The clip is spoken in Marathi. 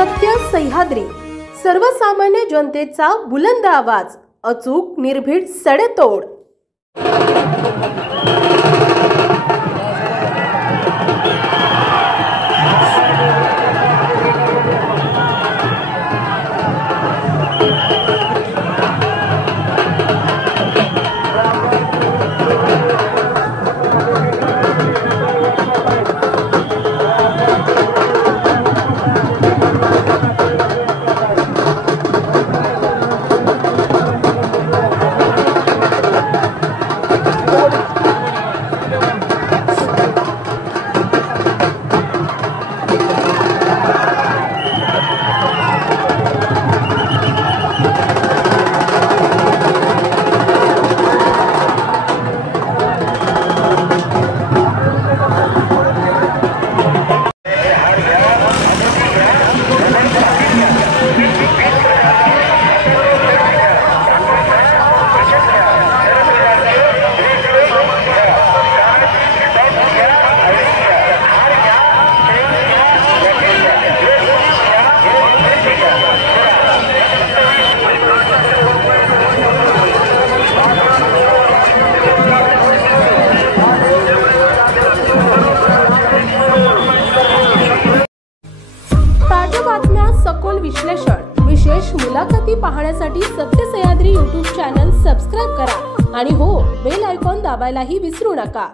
सत्य सह्याद्री, सर्वसामान्य जनतेचा बुलंद आवाज, अचूक निर्भीड सडेतोड। सखोल विश्लेषण, विशेष मुलाखती पाहण्यासाठी सत्य सह्याद्री YouTube चॅनल सबस्क्राइब करा आणि हो, बेल आयकॉन दाबायलाही विसरू नका।